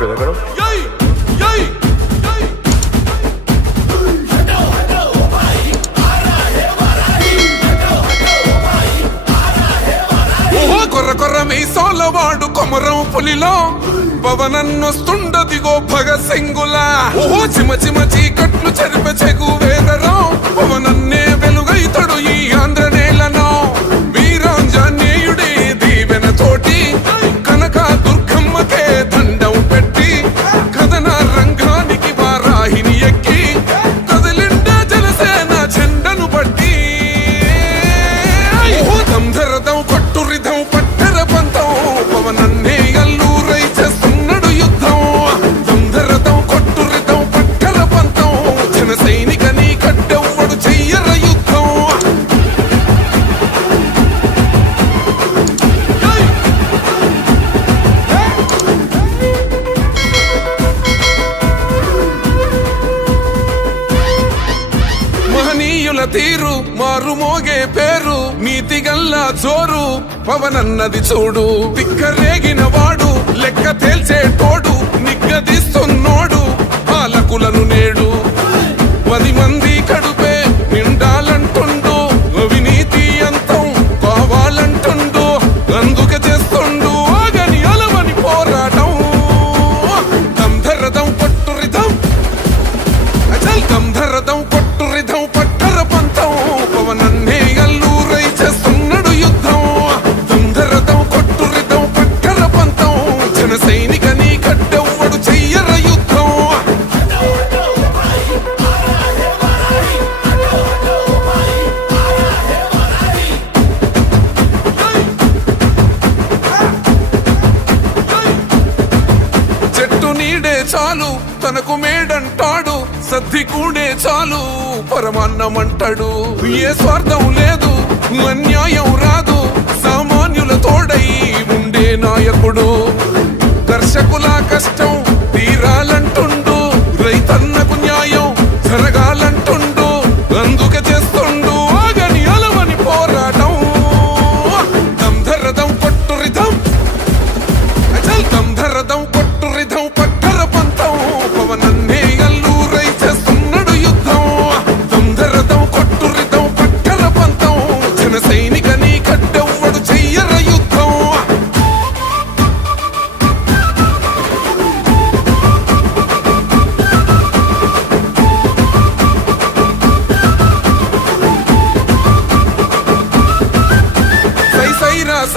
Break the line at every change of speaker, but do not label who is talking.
పెరగడం కొర్ర కొర్ర మీసాల వాడు కొమరం పులిలో పవనన్నొస్తుండదిగో భగ సింగులా ఓహో చిమ చిమ చి తీరు మారు మోగే పేరు నీతి గల్లా చోరు పవనన్నది చూడు. తిక్కరేగిన వాడు లెక్క తేల్చే తోడు నిగ్గదిస్తున్నోడు పాలకులను నేడు. పది మంది కడుపే నిండాలంటుండు అవినీతి అంతం కావాలంటుండు అందుకే చేస్తుండు ఆగని అలవని పోరాటం. దంధరదం పట్టురిదం అచల్ గంధరదం కొట్టు పట్టు తనకు మేడంటాడు సద్ది కూడే చాలు పరమాన్నమంటాడు. ఏ స్వార్థం లేదు అన్యాయం రాదు సామాన్యుల తోడై ఉండే నాయకుడు. దర్శకుల కష్టం తీరాలంటుండు రైతన్నకు న్యాయం జరగా